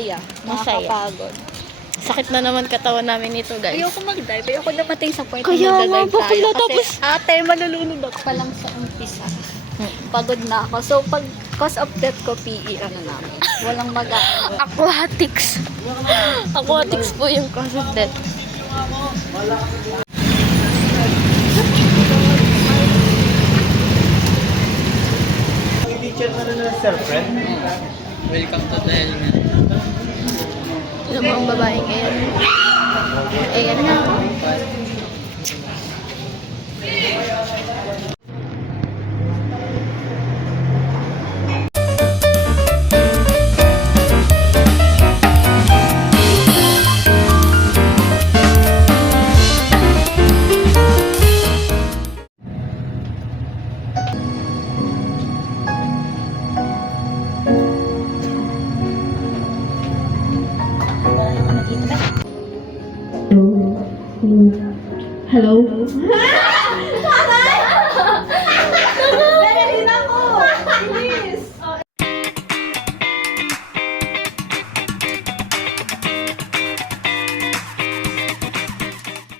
Masaya. Masaya. Nakakapagod. Sakit na naman katawan namin nito, guys. Ayoko mag-dive. Ayoko dumating sa point Kaya na nga, mag-dive tayo. bakla, tapos... Kasi ate, malulunod ako pa lang sa umpisa. Pagod na ako. So, pag cause of death ko, PE, ano namin. Walang mag-aawa. Aquatics. Aquatics po yung cause of death. I-teacher na rin ng self-friend. Welcome to the helmet. Alam mo ang babaeng ayan. Ayan na. Hello?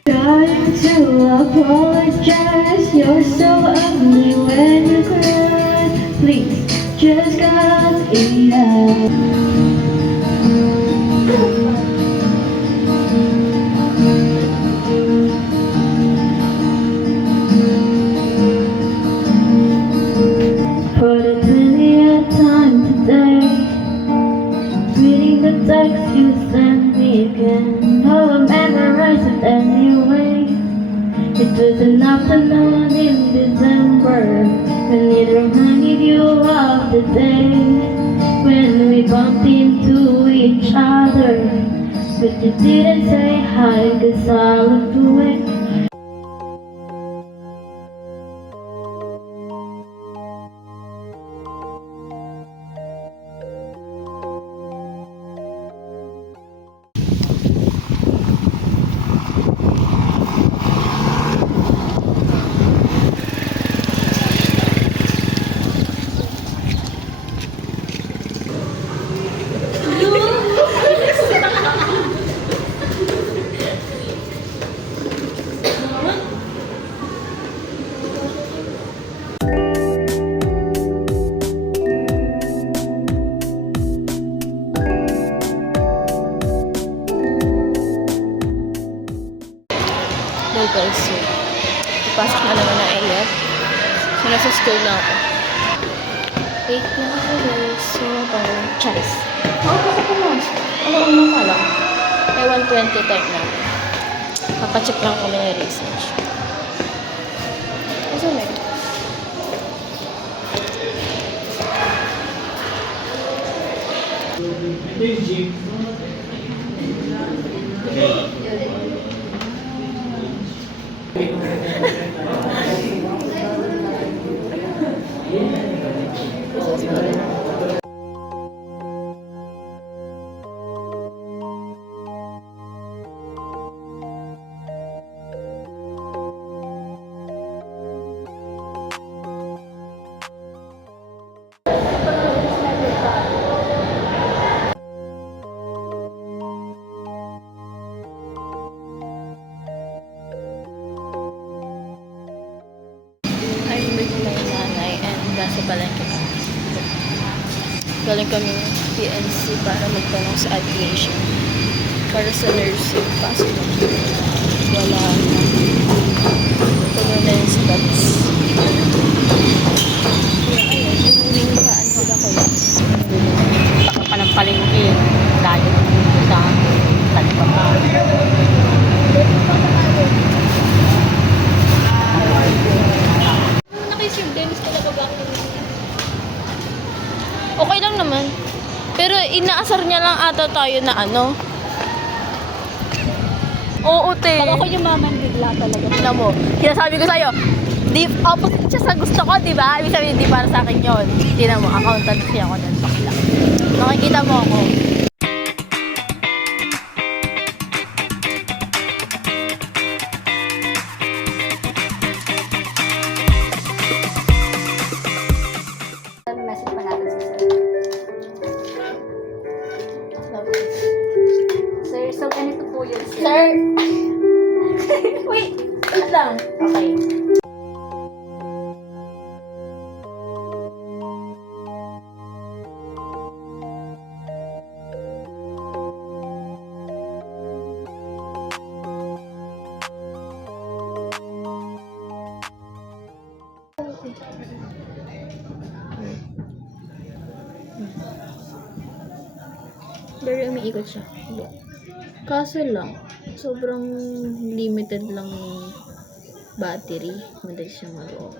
Trying to apologize, you're so ugly when you cry. Please, just cut it out. Put it plenty of time today, reading the text you sent me again. Oh, I memorized it anyway. It was an afternoon in December, when it reminded you of the day when we bumped into each other, but you didn't say hi 'cause I looked away. Hello guys, so ipasok na naman na Elliot. So nasa school na ako. Wait na ako guys. So parang Charis. Pasok ko mo. Ano pa lang. May 1:20 time na. Papacheck lang kami na research. Kasi meron. Ito yung jeep. I'm with my nanay and nasa palengke pa. Galing kami PNC para magtanong sa aviation. Para sa nursing. Kaso wala na. Puno na yung slots. Kaya ayun, hinuhingaan sila ko lang. Baka pa ng palengke. Layo dito sa Talipapa. Nakisyung Dennis talaga ba? Okay lang naman. Pero inaasar niya lang ata tayo na ano. Oo, te. Pag ako yung maman bigla talaga. Tignan mo. Sinasabi ko sa'yo, di, opposite siya sa gusto ko, di ba? Ibig sabihin, di para sa akin yun. Tignan mo, accountant siya ako ng bakla. Makikita mo ako. Message pa natin sa Wait lang. Okay. Pero umiikot siya. Hindi. Kaso lang, sobrang limited lang yung battery. Madali siyang mag-off.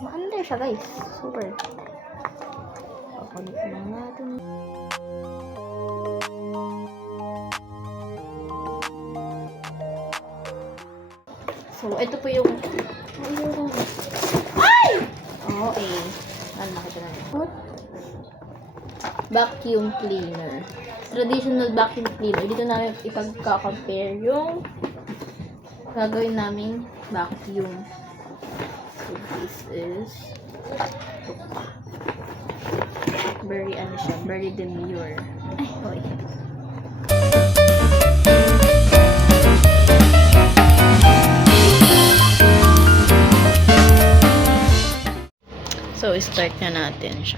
Maanda siya guys. Super. Pakulit na natin. So, ito po yung okay. Ano nakita natin? What? Vacuum cleaner. Traditional vacuum cleaner. Dito namin ipagka-compare yung gagawin naming vacuum. So, this is very ano siya, very demure. Ay, okay. So, start na natin siya.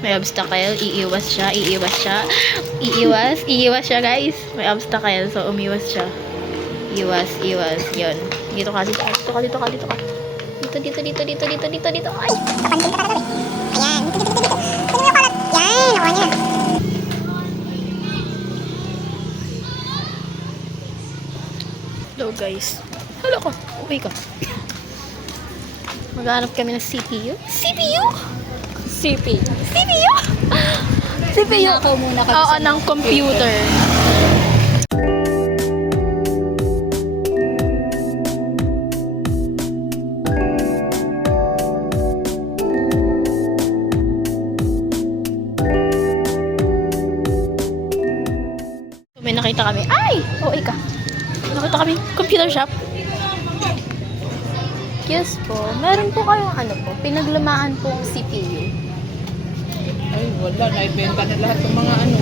May obstacle, iiwas siya, iiwas siya guys. May obstacle, so umiwas siya. Iwas, yun. Dito ka. Dito. Ay! Ayan, dito. Tingnan mo yung kalat. Yan, nakuha niya. Hello guys. Hello ka. Uwi ka. Maghanap kami ng CPU. CPU? Pinakaw muna kami Oo, sa ng computer. May nakita kami. Ay! Oo, ika. Nakita kami. Computer shop. Yes po. Meron po kayong ano po, pinaglumaan pong CPU. Ay, wala. Naibenta na lahat ng mga ano.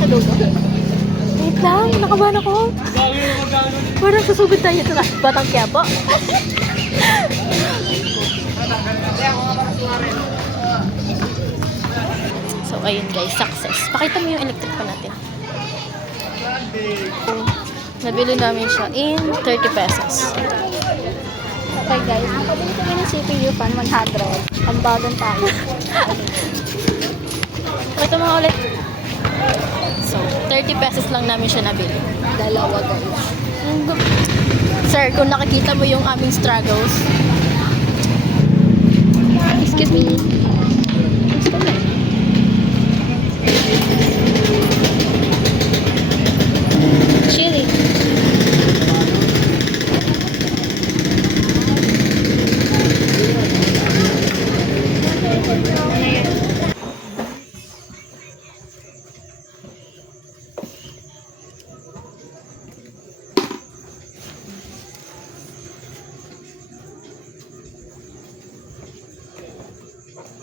Sa dulo. Wait lang, nakabahan ako. Parang susugod tayo ito na. Batang Quiapo. So, ayun guys, success. Pakita mo yung electric pa natin. Nabili namin siya in 30 pesos. Okay guys, nakabili kami ng CPU fan 100. Ang bagong tayo. Pakita mo nga ulit. So, 30 pesos lang namin siya nabili. Dalawa guys. Sir, kung nakikita mo yung aming struggles. Excuse me. Chili.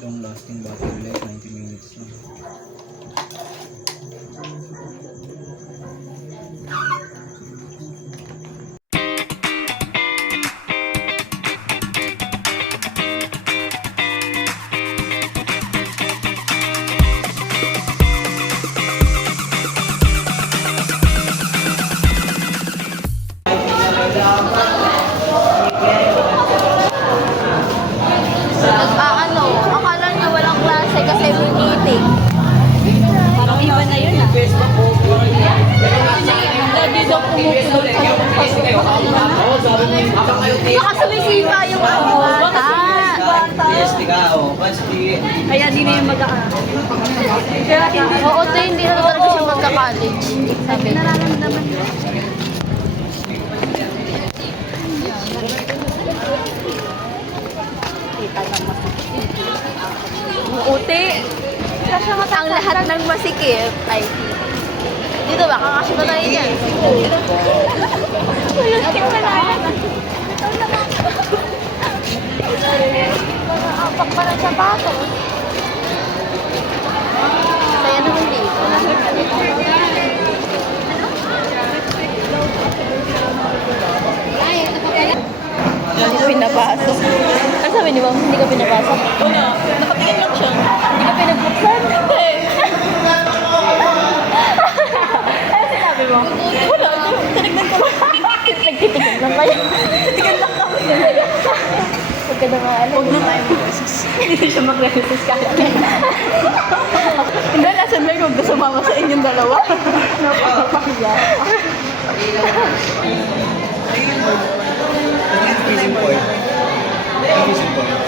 Long lasting battery life, 90 minutes lang. Nag-aano, akala niya walang klase kasi may meeting. Parang iba na yun ah. Dati daw pumupunod baka sumisipa yung bata. Yes, tiga, oh. Pasti. Kaya di na yung mag-aaral. Kaya hindi Oo, to hindi na talaga siya magka-college. Sabi. nararamdaman ko. Uti. Ang lahat ng masikip ay dito ba? Kakasya ba tayo dyan? Nakapag pa ng sapatos. Kaya naman dito. Hindi ko pinapasok. Ano sabi ni Ma'am? Hindi ka pinapasok? Wala. Nakatingin lang siya. Hindi ka pinagbuksan? Ano sinabi mo? Wala. Tinignan ko lang. Nagtitigan lang kayo. Tinignan lang kami. Huwag ka na nga alam. Huwag na tayo mag-resist. Hindi siya mag-resist kaya. Hindi, lesson learned. Huwag na sumama sa inyong dalawa. Napakapakiya. Kissing point. Kissing point.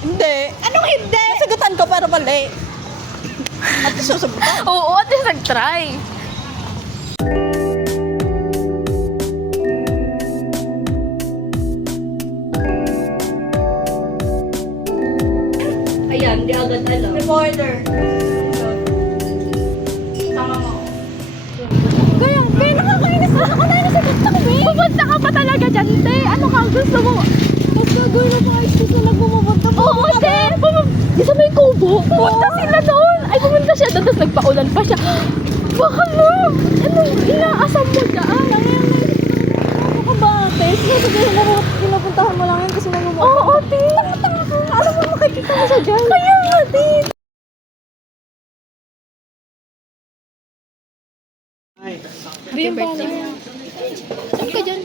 Hindi. Anong hindi? Nasagutan ko pero mali. At susubukan. Oo, at least nag-try. Ayan, di agad alam. Reporter. Tama mo. Kaya nakakainis na ako na nasagot na kami. Pupunta ka pa talaga dyan, te. Ano ka gusto mo? Mas gagawin na mga excuse na nagpumunta mo. Oo, te. Di sa may kubo. Pumunta sila doon. Ay, pumunta siya doon. Tapos nagpaulan pa siya. Baka mo. Anong inaasam mo dyan? Ano ka ba, te? Sinasabihin na pinapuntahan mo lang yan kasi nagmumukha. Oo, te. Tanga ka. Alam mo, makikita mo siya dyan. Kaya nga, te. Happy birthday. Saan ka dyan?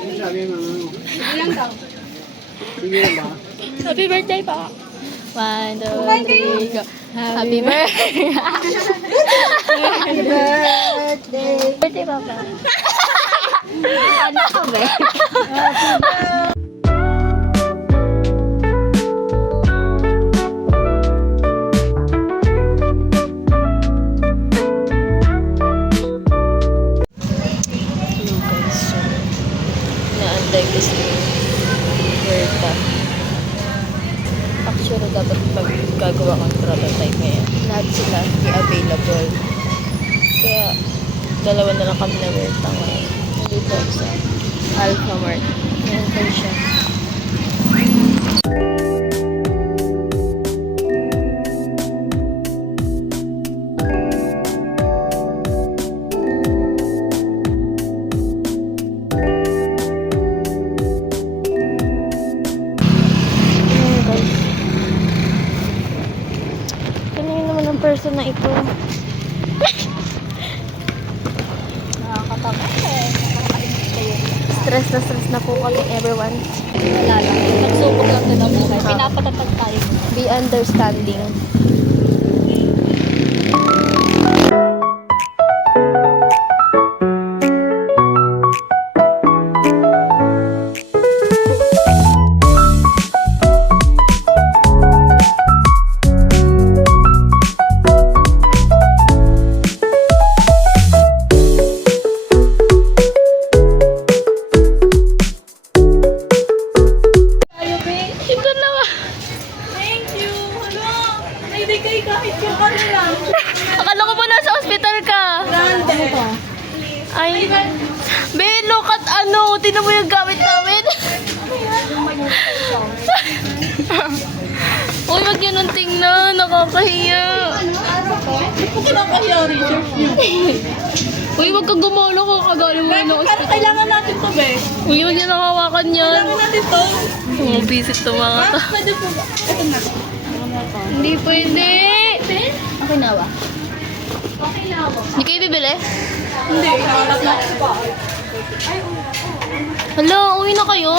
Happy birthday pa. 1, 2, 3, go. Happy birthday. Happy birthday. Birthday pa pa. Ano ka ba? Naantay ko si Berta. Actually, dapat magagawa kang prototype ngayon. Lahat sila hindi available. Kaya, dalawa na lang kami na Berta ngayon. Nandito sa Alpha Mart. Naantay siya. Person na ito. Nakakatakot eh. Nakakainis kayo. Stress na po kami, everyone. Wala lang. Nagsubok lang din ang buhay. Pinapatatag tayo. Be understanding. Akala ko ba nasa ospital ka? Ay, be, look at ano, tinan mo yung gamit namin. Uy, wag yun ang tingnan, nakakahiya. Kung kinakahiya, research nyo. Uy, wag kang gumolo kung kagaling mo yun. Pero kailangan natin to, be. Uy, wag niya nakawakan yan. Kailangan natin to. Bumibisit to mga to. Pwede po ba? Ito na. Hindi pwede. Okay na ba? Hindi kayo bibili? Hindi, inaanap natin ba? Hala, uwi na kayo.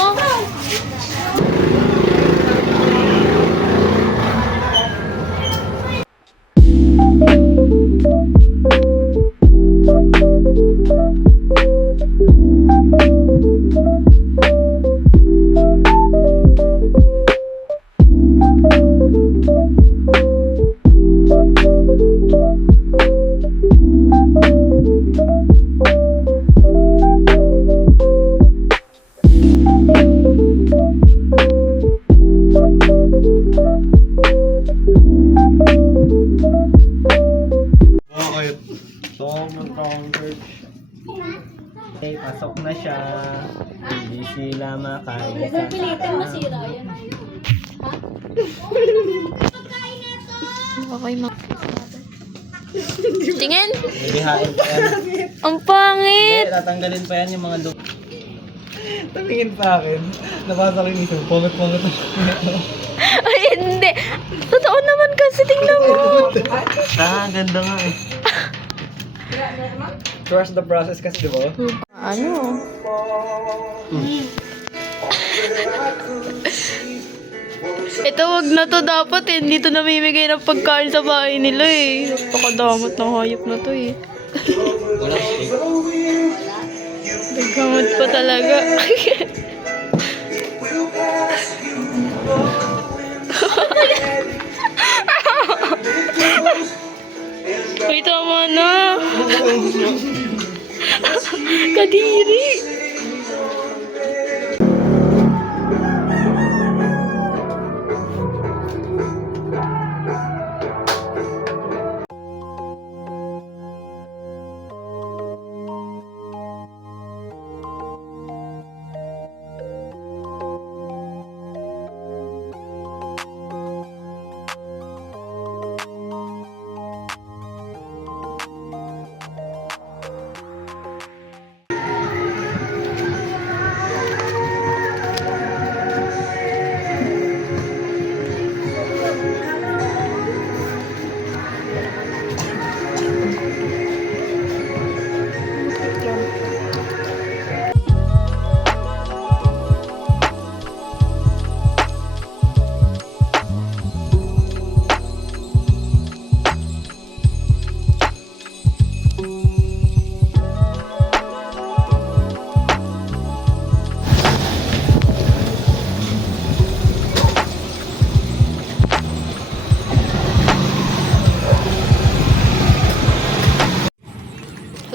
na siya. Hindi sila makaya. Pilitin masira yan. Okay, tingin! Bibihain pa yan. Ang pangit! Hindi, tatanggalin pa yan yung mga Tumingin sa akin. Nabasa ko yung isang pangit-pangit na siya. Ay, hindi! Totoo naman kasi, tingnan mo! Ganda nga eh. Trust the process kasi, di ba? Ano? Ito, wag na to dapat eh. Hindi to namimigay ng pagkain sa bahay nila eh. Napakadamot ng hayop na to eh. Wala steak. Nagkamot pa talaga. Uy, tama na. Kadiri.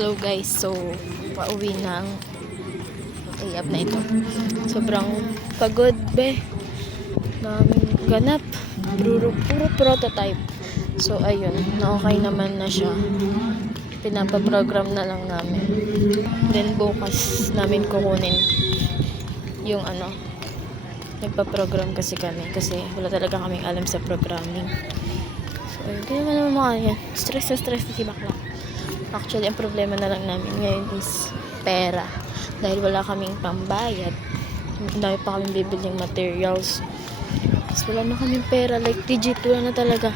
Hello guys, so pauwi na ang ay-up na ito. Sobrang pagod be. Daming ganap. Puro prototype. So ayun, na-okay naman na siya. Pinapaprogram na lang namin. Then bukas namin kukunin yung nagpa-program kasi kami. Kasi wala talaga kaming alam sa programming. So ayun, kaya naman mga yan. Stress na si bakla. Actually, ang problema na lang namin ngayon is pera. Dahil wala kaming pambayad. Dahil pa kaming bibiling materials. Tapos wala na kaming pera. Like, legit, wala na talaga.